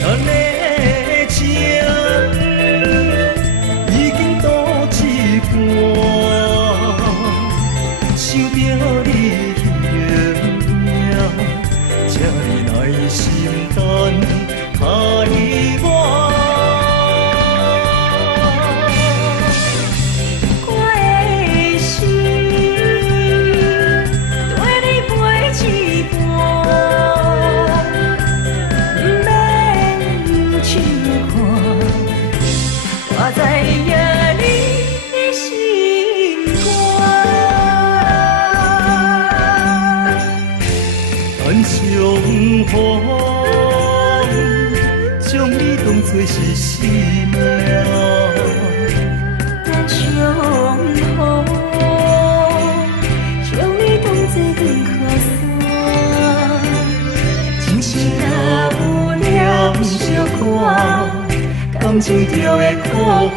咱的情已经渡一半，想着你形影，才会耐心等下我。我知影你的心肝，咱相逢，将你当作是生命。咱相逢，将你当作两颗山。真是若有念相看。感情中的苦寒，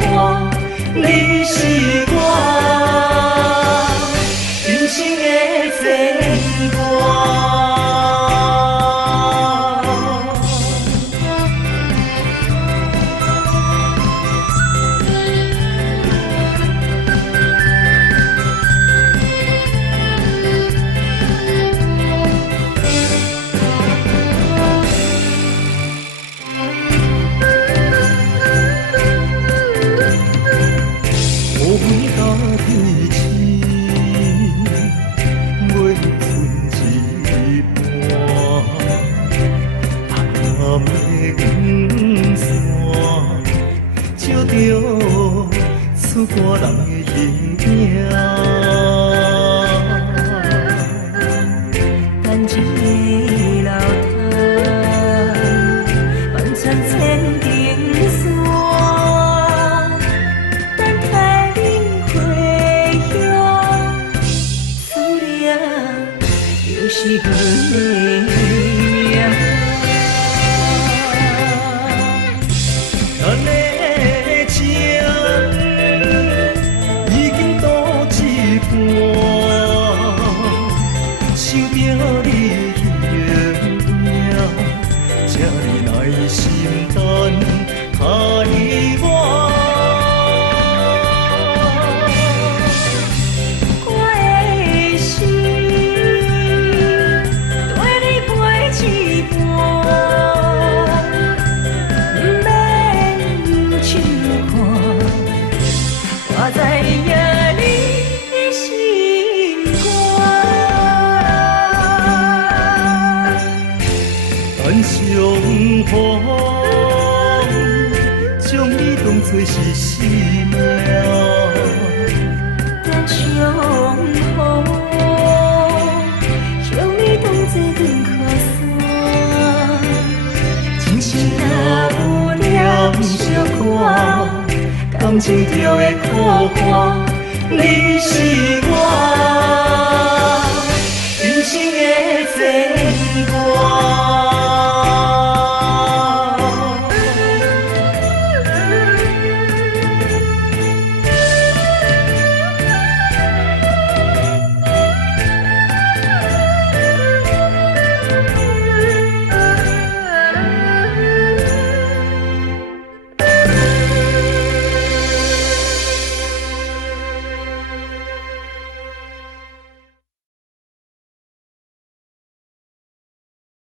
你是我人生的牵挂。天星袂剩一半，暗的光线照着厝外人的形影。单一的楼台，万丈千顶山。是阮的命，咱的情已经渡一半，想着你形影，才会耐心等下我。我知影你的心肝，咱相逢，将你当作是生命。咱相逢，将你当作两颗山。真是若有念相看。感情中的苦寒，你是我人生的牵挂。